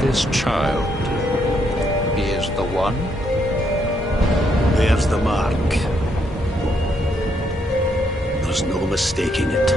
This child, he is the one? There's the mark. There's no mistaking it.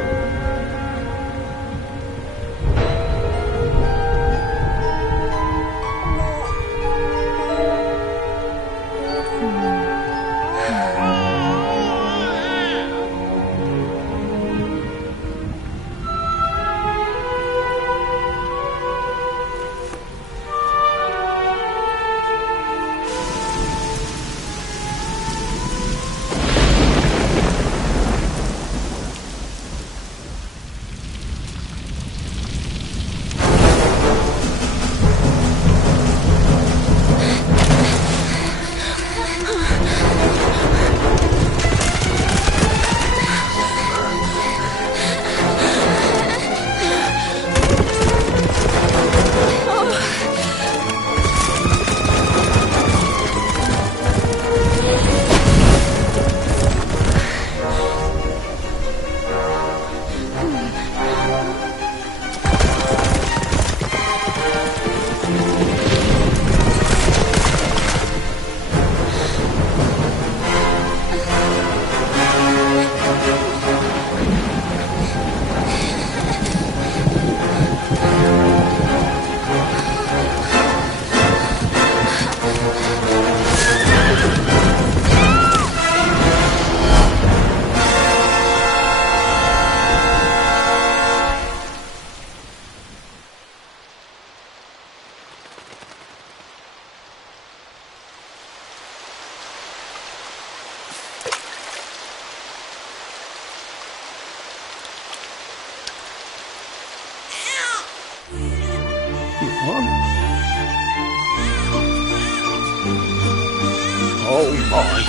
Oh my!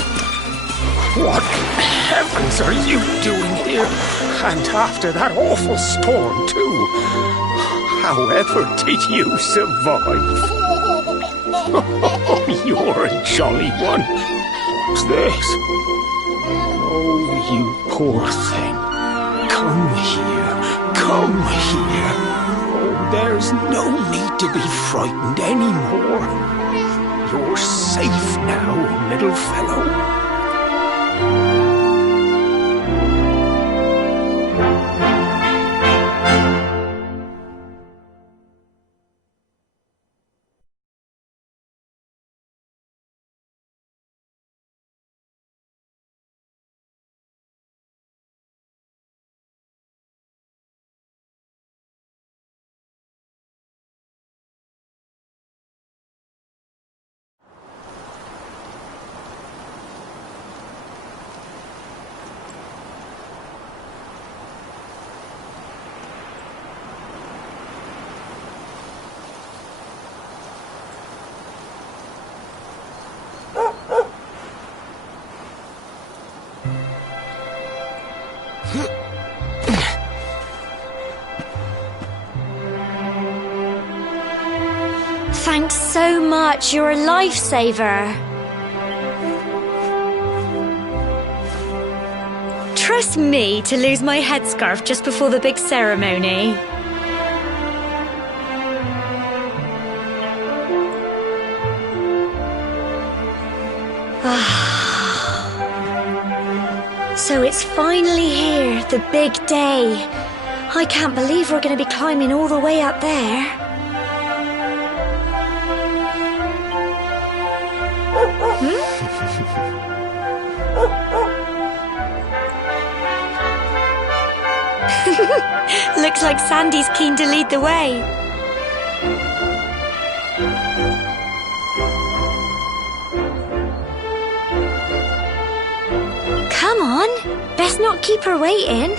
What heavens are you doing here? And after that awful storm, too. However did you survive? Oh, you're a jolly one. What's this? Oh, you poor thing. Come here. Come here. Oh, there's no need to be frightened anymore. You're safe now, little fellow. Thanks so much, you're a lifesaver. Trust me to lose my headscarf just before the big ceremony. So it's finally here, the big day. I can't believe we're going to be climbing all the way up there. Looks like Sandy's keen to lead the way. Come on, best not keep her waiting.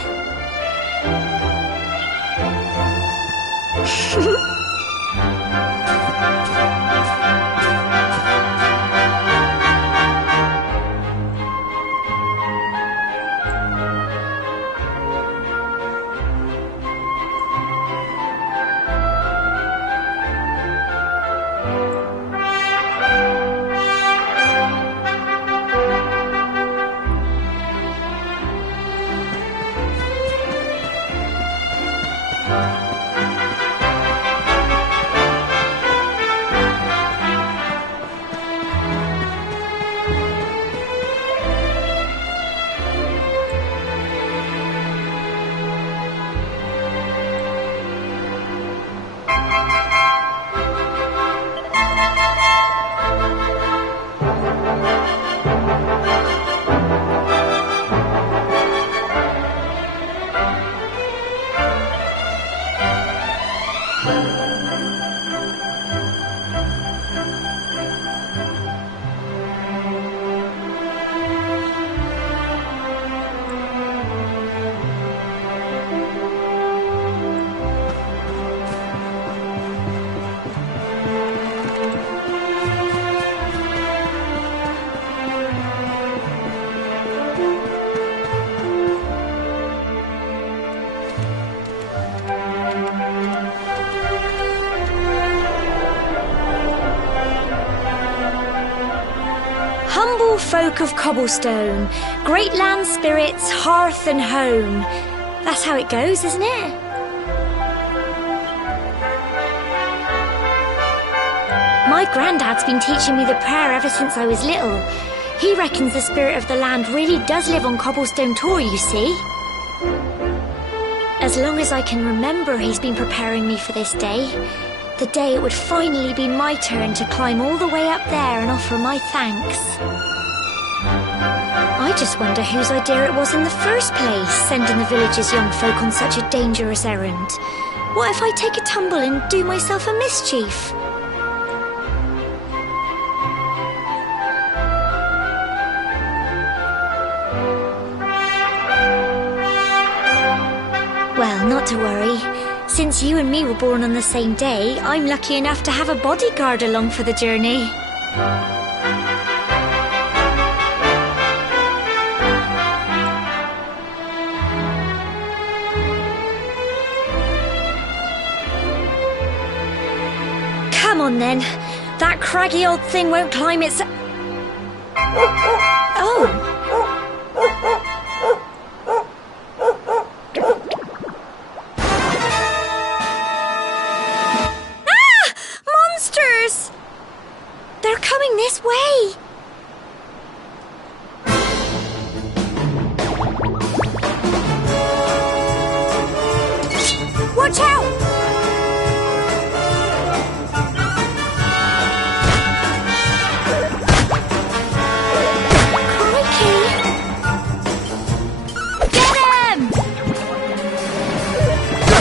Humble folk of cobblestone, great land spirits, hearth and home. That's how it goes, isn't it? My granddad's been teaching me the prayer ever since I was little. He reckons the spirit of the land really does live on Cobblestone Tor, you see. As long as I can remember, he's been preparing me for this day. The day it would finally be my turn to climb all the way up there and offer my thanks. I just wonder whose idea it was in the first place, sending the village's young folk on such a dangerous errand. What if I take a tumble and do myself a mischief? Well, not to worry. Since you and me were born on the same day, I'm lucky enough to have a bodyguard along for the journey. Come on then. That craggy old thing won't climb its... Oh! They're coming this way! Watch out! Crikey! Get him!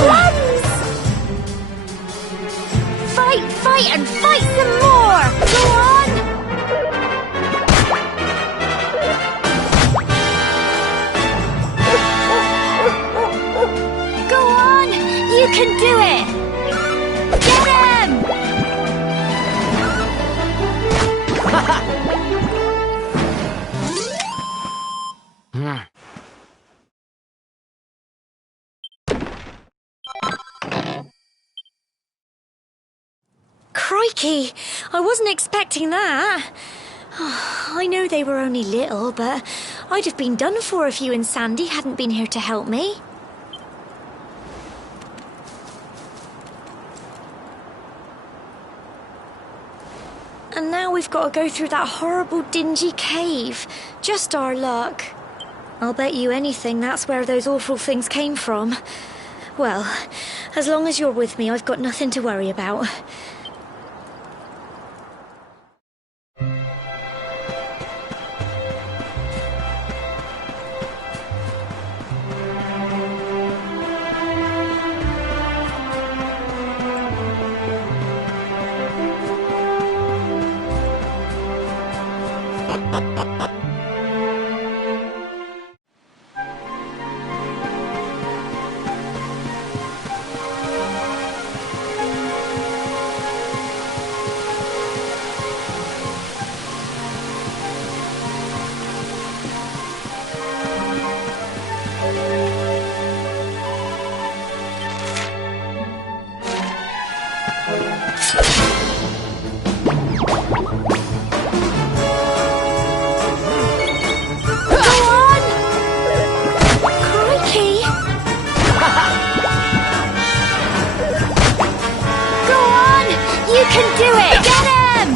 Runs! Fight, and fight some more! Go on! Go on! You can do it! Get him! Crikey! I wasn't expecting that. I know they were only little, but I'd have been done for if you and Sandy hadn't been here to help me. And now we've got to go through that horrible dingy cave. Just our luck. I'll bet you anything that's where those awful things came from. Well, as long as you're with me, I've got nothing to worry about. You can do it! Get him!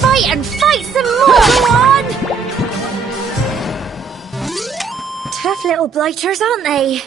Fight, and fight some more! Go on! Tough little blighters, aren't they?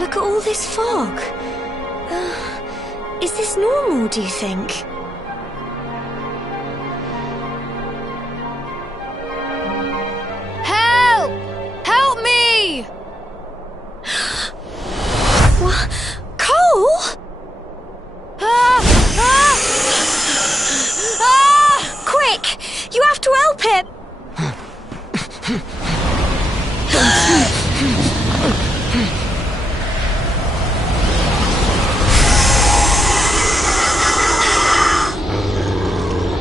Look at all this fog. Is this normal, do you think? Help! Help me! What? Cole? Ah! Ah! Ah! Quick! You have to help him!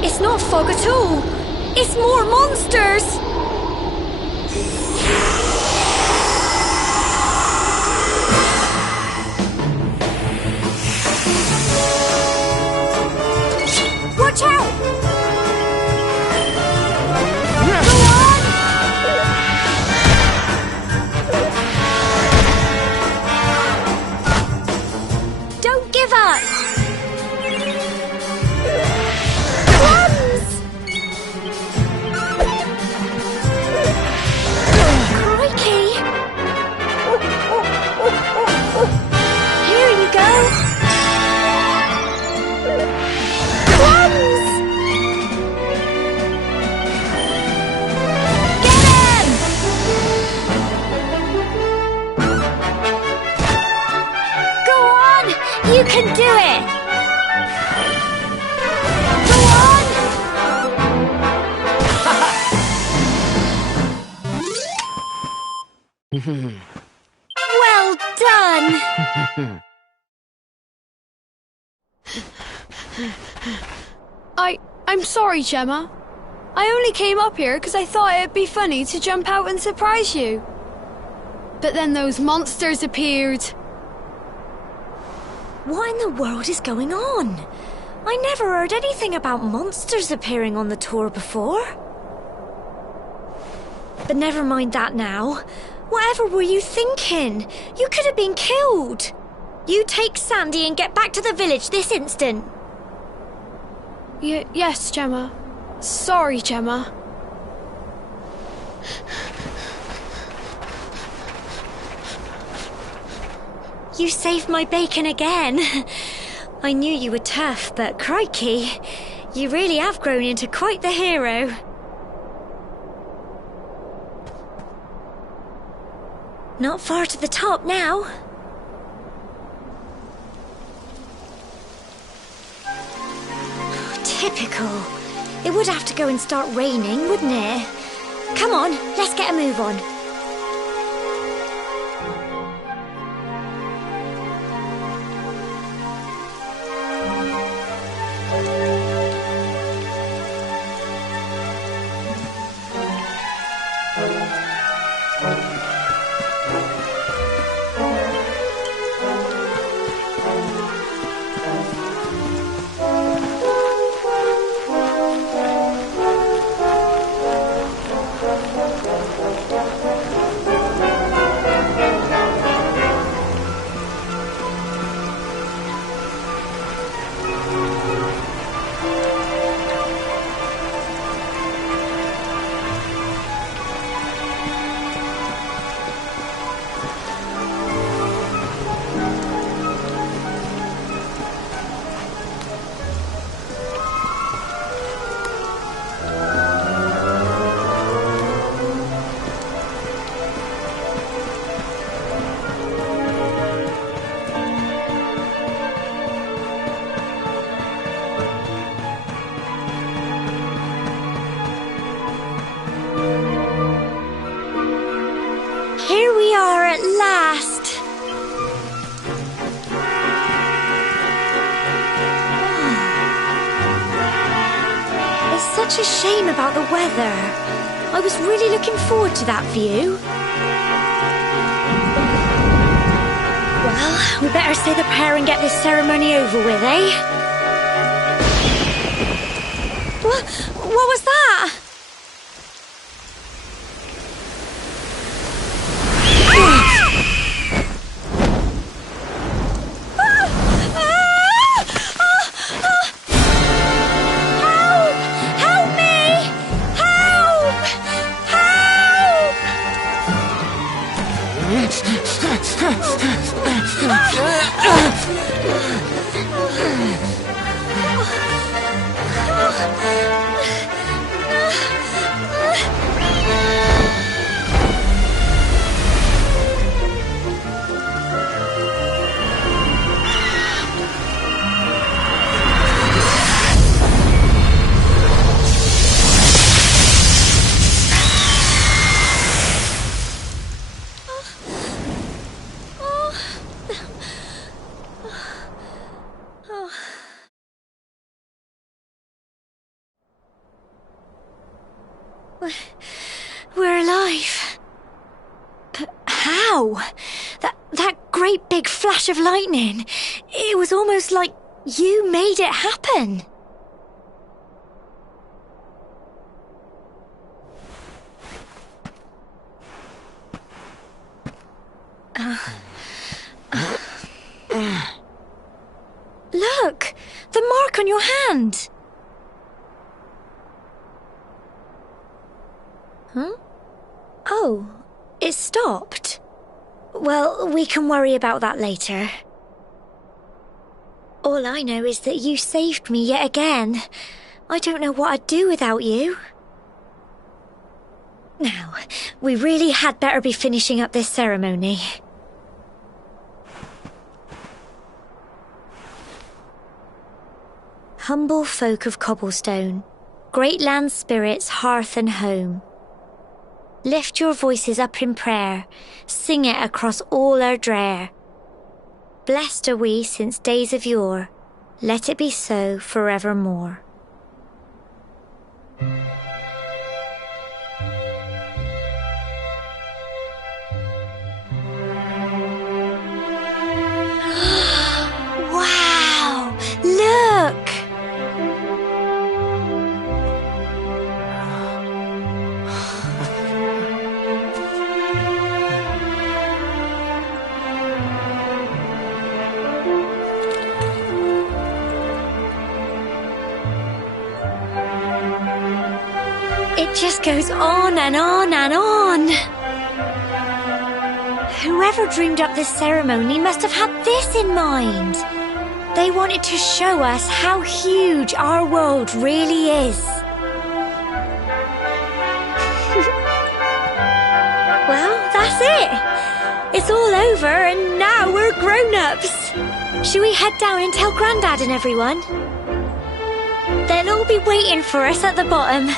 It's not fog at all. It's more monsters. Watch out! Go on! Don't give up! Crumbs! Crikey! Here you go! Crumbs! Get him! Go on! You can do it! Go on! Well done! I'm sorry, Gemma. I only came up here because I thought it'd be funny to jump out and surprise you. But then those monsters appeared. What in the world is going on? I never heard anything about monsters appearing on the tour before. But never mind that now. Whatever were you thinking? You could have been killed. You take Sandy and get back to the village this instant. Yes, Gemma. Sorry, Gemma. You saved my bacon again. I knew you were tough, but crikey, you really have grown into quite the hero. Not far to the top now. Typical. It would have to go and start raining, wouldn't it? Come on, let's get a move on. Here we are at last. It's such a shame about the weather. I was really looking forward to that view. Well, we better say the prayer and get this ceremony over with, eh? What was that? We're alive. But how? That great big flash of lightning. It was almost like you made it happen. Look! The mark on your hand! Huh? Oh, it stopped. Well, we can worry about that later. All I know is that you saved me yet again. I don't know what I'd do without you. Now, we really had better be finishing up this ceremony. Humble folk of Cobblestone, great land spirits, hearth and home. Lift your voices up in prayer, sing it across all our drear. Blessed are we since days of yore, let it be so forevermore. Wow! Look! It just goes on and on and on. Whoever dreamed up this ceremony must have had this in mind. They wanted to show us how huge our world really is. Well, that's it. It's all over and now we're grown-ups. Shall we head down and tell Grandad and everyone? They'll all be waiting for us at the bottom.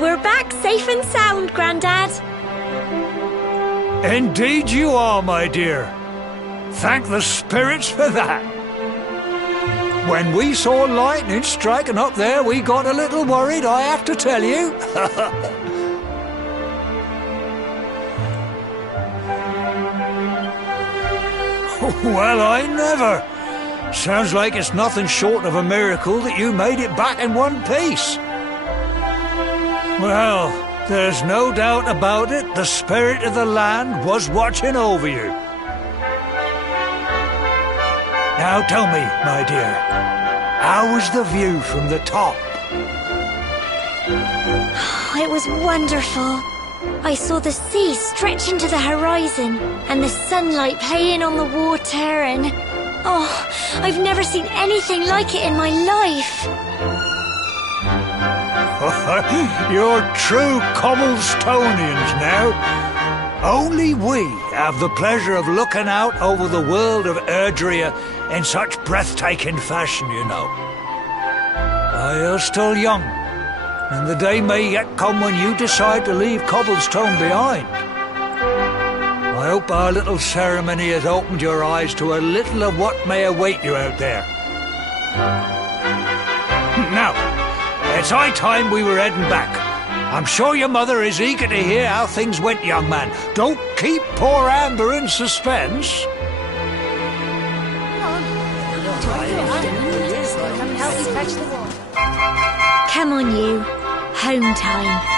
We're back safe and sound, Grandad. Indeed you are, my dear. Thank the spirits for that. When we saw lightning striking up there, we got a little worried, I have to tell you. Well, I never. Sounds like it's nothing short of a miracle that you made it back in one piece. Well, there's no doubt about it, the spirit of the land was watching over you. Now tell me, my dear, how was the view from the top? It was wonderful. I saw the sea stretch into the horizon and the sunlight playing on the water and... Oh, I've never seen anything like it in my life. You're true Cobblestonians now. Only we have the pleasure of looking out over the world of Erdrea in such breathtaking fashion, you know. You're still young, and the day may yet come when you decide to leave Cobblestone behind. I hope our little ceremony has opened your eyes to a little of what may await you out there. Now, it's high time we were heading back. I'm sure your mother is eager to hear how things went, young man. Don't keep poor Amber in suspense. Come on, you. Home time.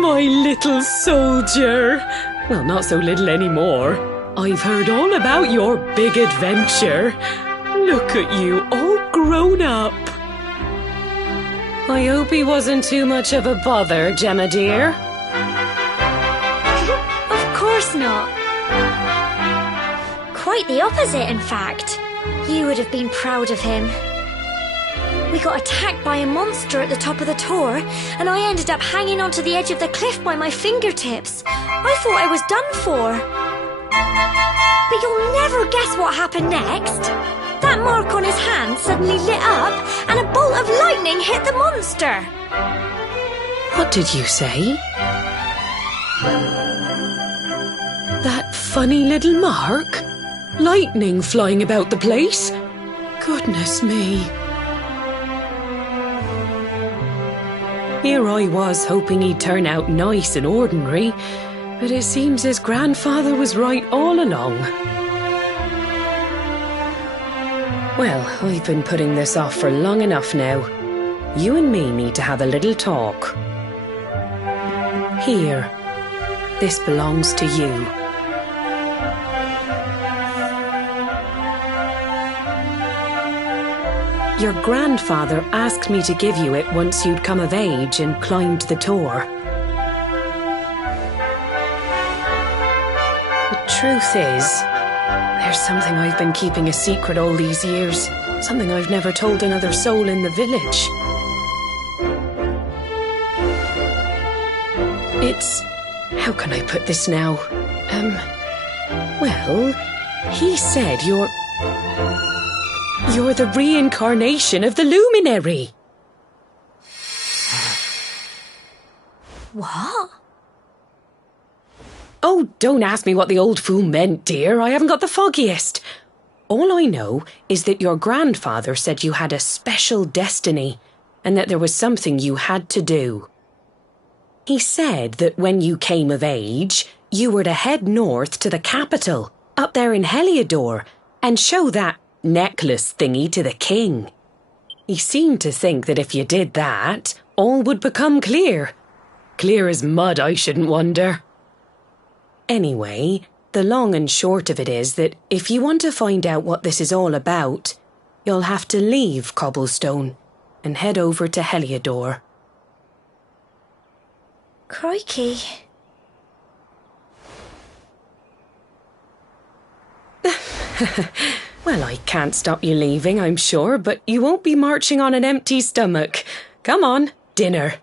My little soldier. Well, not so little anymore. I've heard all about your big adventure. Look at you, all grown up. I hope he wasn't too much of a bother, Gemma dear. Of course not. Quite the opposite, in fact. You would have been proud of him. We got attacked by a monster at the top of the tor, and I ended up hanging onto the edge of the cliff by my fingertips. I thought I was done for. But you'll never guess what happened next. That mark on his hand suddenly lit up, and a bolt of lightning hit the monster. What did you say? That funny little mark? Lightning flying about the place? Goodness me. Here I was hoping he'd turn out nice and ordinary, but it seems his grandfather was right all along. Well, I've been putting this off for long enough now. You and me need to have a little talk. Here. This belongs to you. Your grandfather asked me to give you it once you'd come of age and climbed the Tor. The truth is, there's something I've been keeping a secret all these years. Something I've never told another soul in the village. It's... how can I put this now? Well, he said you're the reincarnation of the luminary. What? Oh, don't ask me what the old fool meant, dear. I haven't got the foggiest. All I know is that your grandfather said you had a special destiny and that there was something you had to do. He said that when you came of age, you were to head north to the capital, up there in Heliodor, and show that necklace thingy to the king. He seemed to think that if you did that, all would become clear. Clear as mud, I shouldn't wonder. Anyway, the long and short of it is that if you want to find out what this is all about, you'll have to leave Cobblestone and head over to Heliodor. Crikey. Well, I can't stop you leaving, I'm sure, but you won't be marching on an empty stomach. Come on, dinner.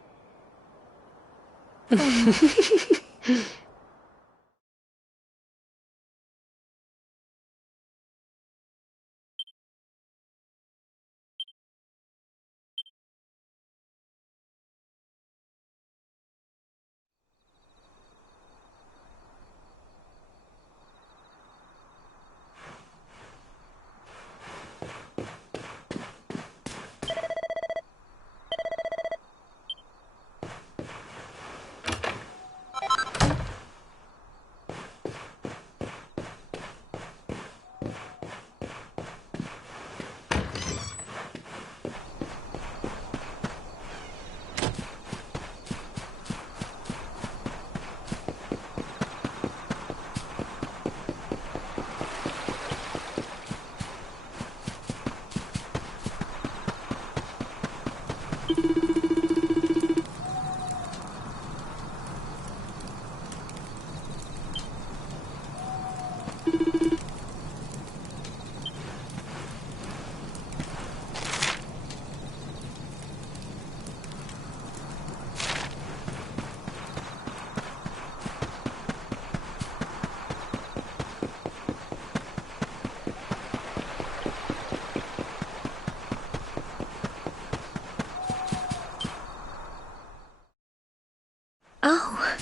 Oh,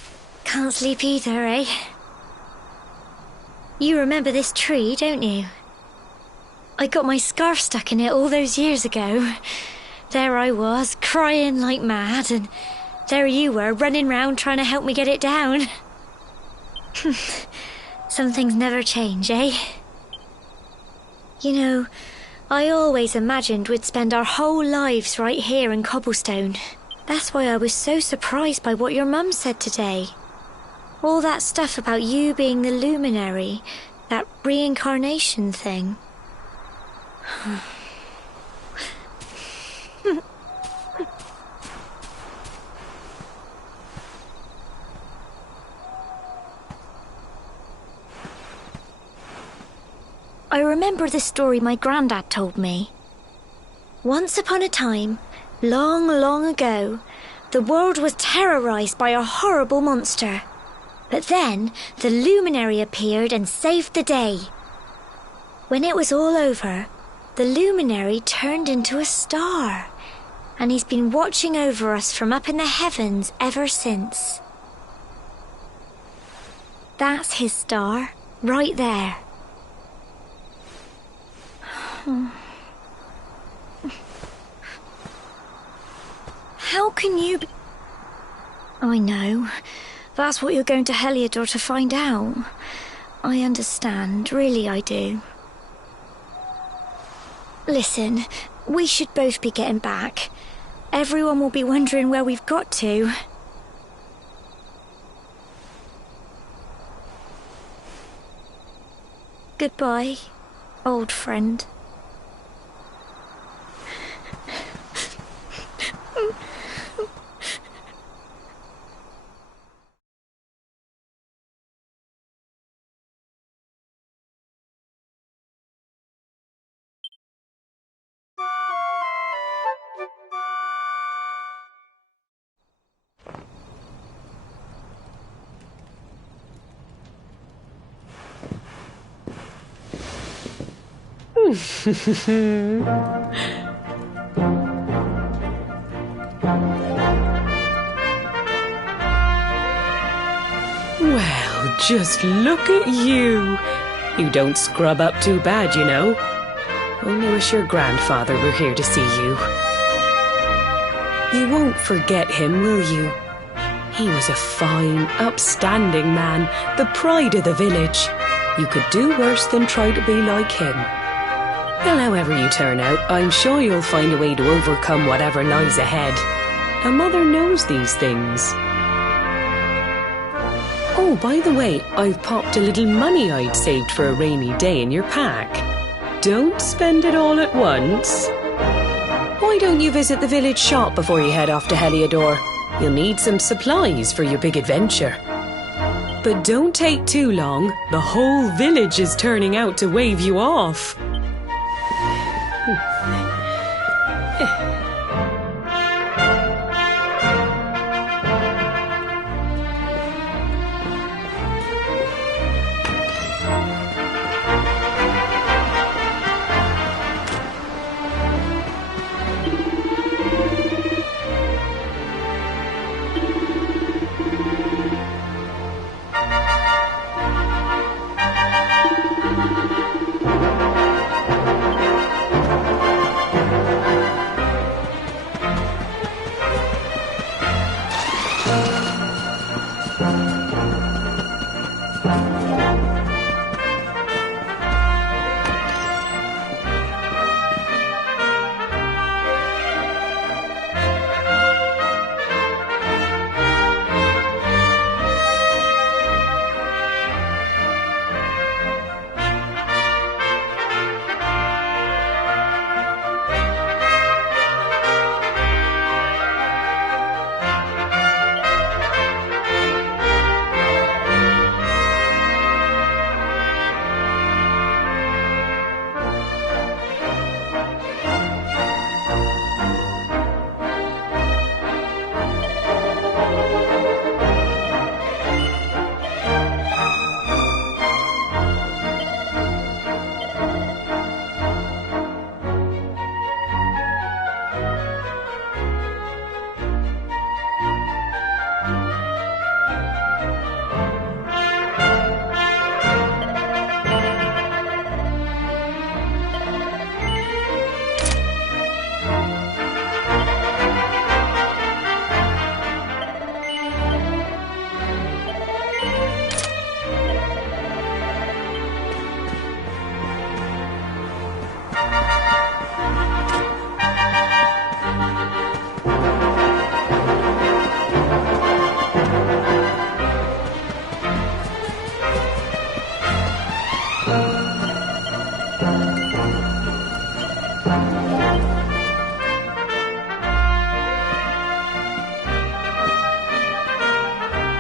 can't sleep either, eh? You remember this tree, don't you? I got my scarf stuck in it all those years ago. There I was, crying like mad, and there you were, running round trying to help me get it down. Some things never change, eh? You know, I always imagined we'd spend our whole lives right here in Cobblestone. That's why I was so surprised by what your mum said today. All that stuff about you being the luminary, that reincarnation thing. I remember the story my granddad told me. Once upon a time, long, long ago, the world was terrorized by a horrible monster. But then the luminary appeared and saved the day. When it was all over, the luminary turned into a star, and he's been watching over us from up in the heavens ever since. That's his star, right there. How can you be... I know. That's what you're going to Heliodor to find out. I understand. Really, I do. Listen, we should both be getting back. Everyone will be wondering where we've got to. Goodbye, old friend. Well, just look at you. You don't scrub up too bad, you know. Only wish your grandfather were here to see you. You won't forget him, will you? He was a fine, upstanding man, the pride of the village. You could do worse than try to be like him. Well, however you turn out, I'm sure you'll find a way to overcome whatever lies ahead. A mother knows these things. Oh, by the way, I've popped a little money I'd saved for a rainy day in your pack. Don't spend it all at once. Why don't you visit the village shop before you head off to Heliodor? You'll need some supplies for your big adventure. But don't take too long. The whole village is turning out to wave you off.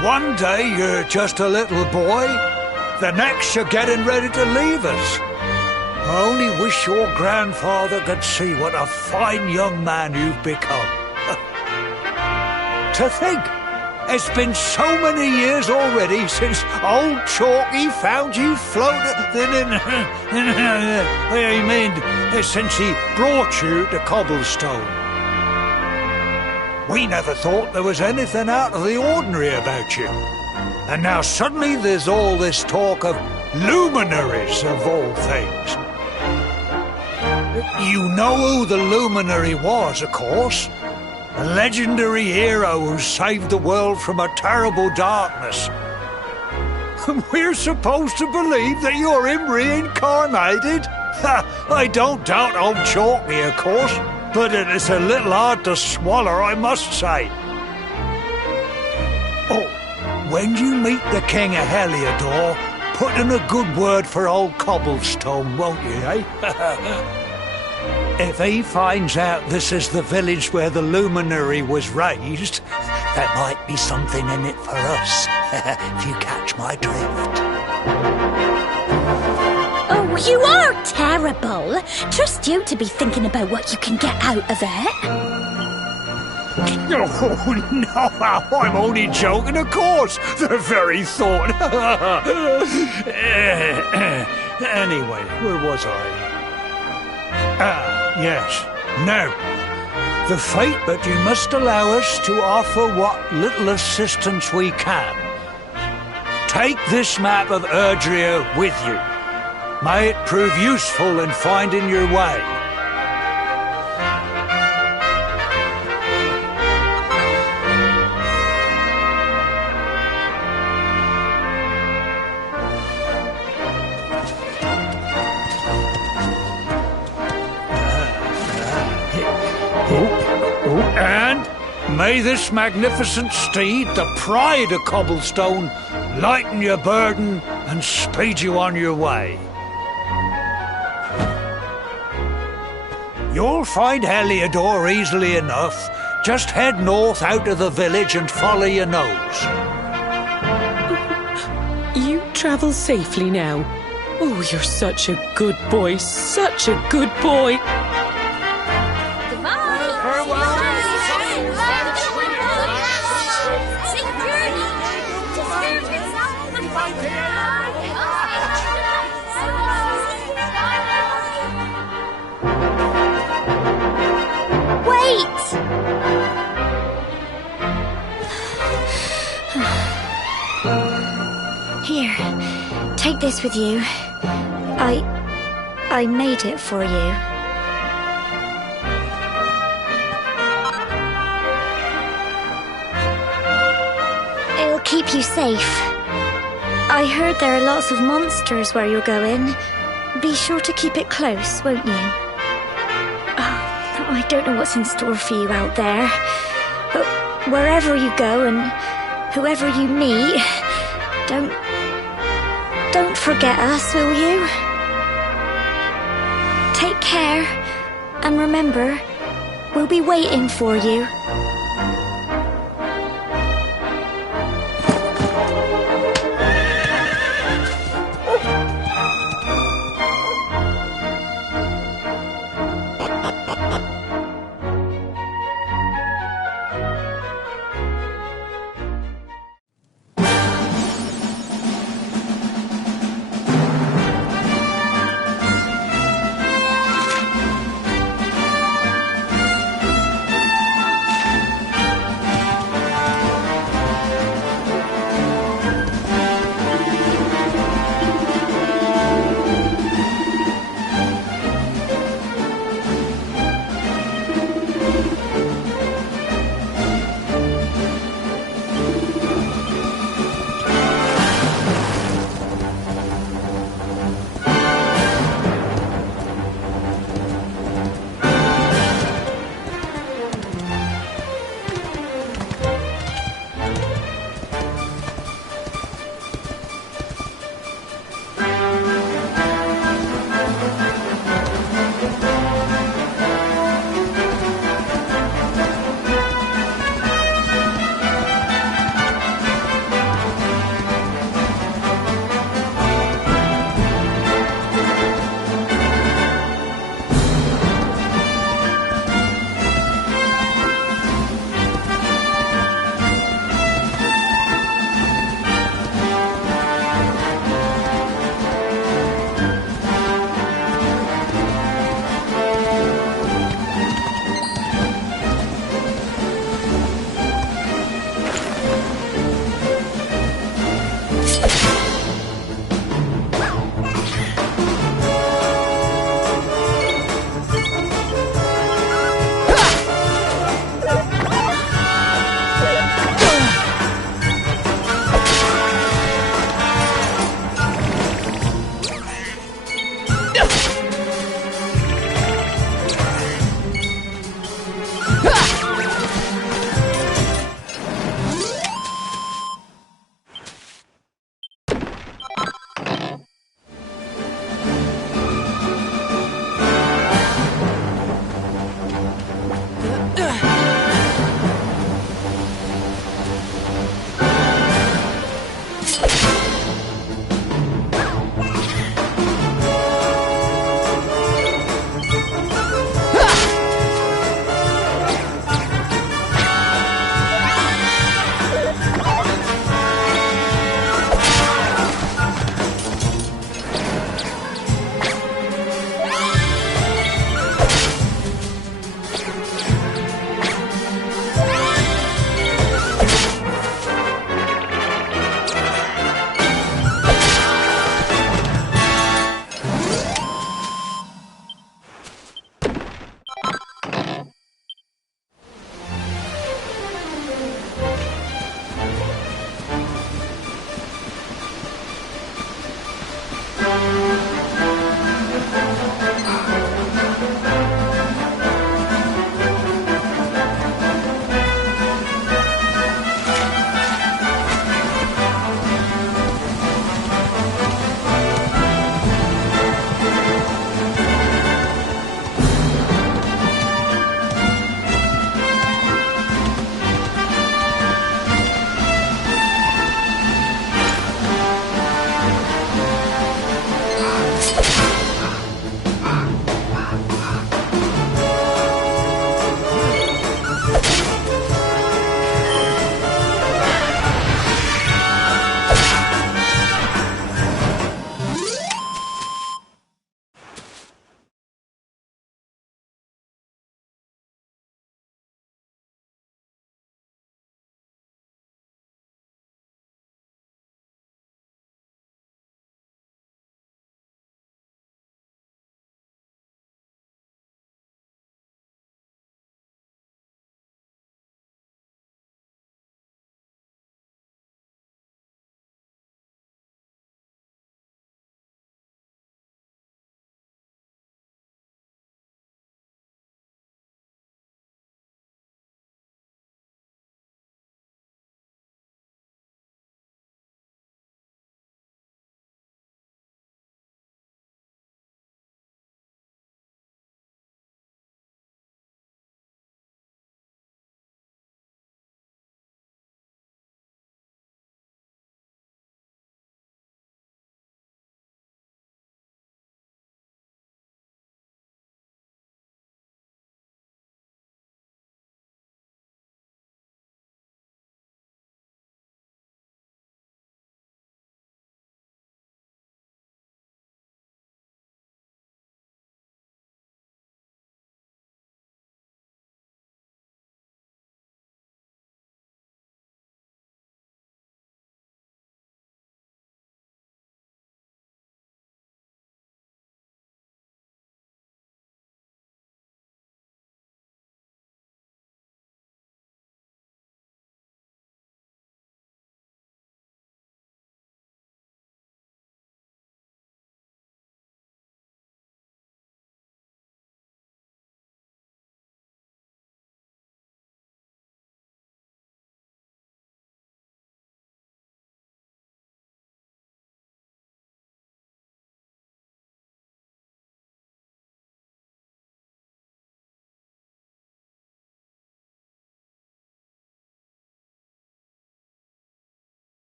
One day you're just a little boy, the next you're getting ready to leave us. I only wish your grandfather could see what a fine young man you've become. To think, it's been so many years already since old Chalky found you floating in... I mean, since he brought you to Cobblestone. We never thought there was anything out of the ordinary about you. And now suddenly there's all this talk of luminaries of all things. You know who the luminary was, of course. A legendary hero who saved the world from a terrible darkness. And we're supposed to believe that you're him reincarnated? I don't doubt old Chalky, of course, but it is a little hard to swallow, I must say. Oh, when you meet the King of Heliodor, put in a good word for old Cobblestone, won't you, eh? If he finds out this is the village where the luminary was raised, there might be something in it for us, if you catch my drift. Oh, you are terrible. Trust you to be thinking about what you can get out of it. Oh, no, I'm only joking, of course. The very thought. Anyway, where was I? Yes. Now, the fate that you must allow us to offer what little assistance we can. Take this map of Erdrea with you. May it prove useful in finding your way. And may this magnificent steed, the pride of Cobblestone, lighten your burden and speed you on your way. You'll find Heliodor easily enough. Just head north out of the village and follow your nose. You travel safely now. Oh, you're such a good boy, such a good boy. Here, take this with you. I made it for you. It'll keep you safe. I heard there are lots of monsters where you're going. Be sure to keep it close, won't you? I don't know what's in store for you out there, but wherever you go and whoever you meet, don't forget us, will you? Take care, and remember, we'll be waiting for you.